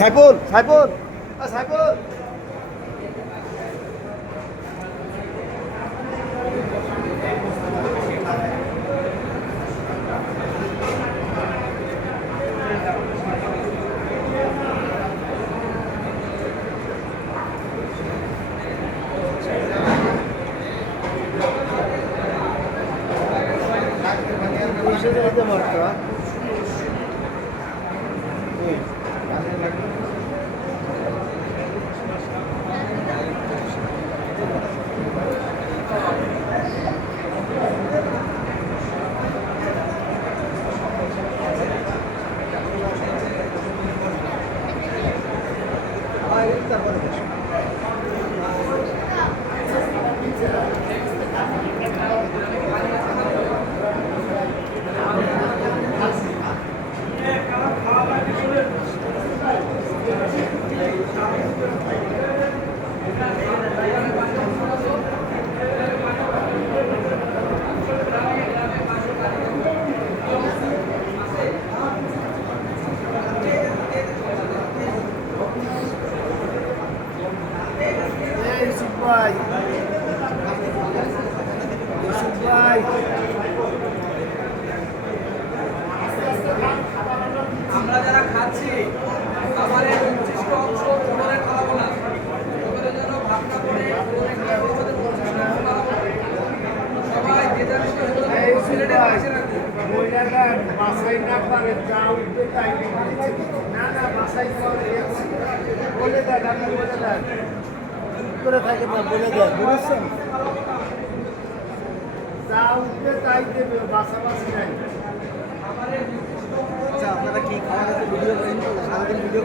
সাইফুল সাইফুল সাইফুল ভাই ভাই আমরা যারা খাচ্ছি খাবারের উচ্ছিষ্ট অংশ খাবারে খাওয়াবো না, ওগুলো যেন ভাবনা করে সবাই যে যার সিলেটে বসে রাখবো। বাসাই না পারে যা উঠবে তাই না না বাসাই বলে দেন আপনি বলে দেন করে থাকে না বলে দেন বুঝছেন যা উঠবে তাই দেবে বাসাবাসি নাই। আচ্ছা আপনারা কি খাওয়া দাওয়া ভিডিও করেন সারাদিন ভিডিও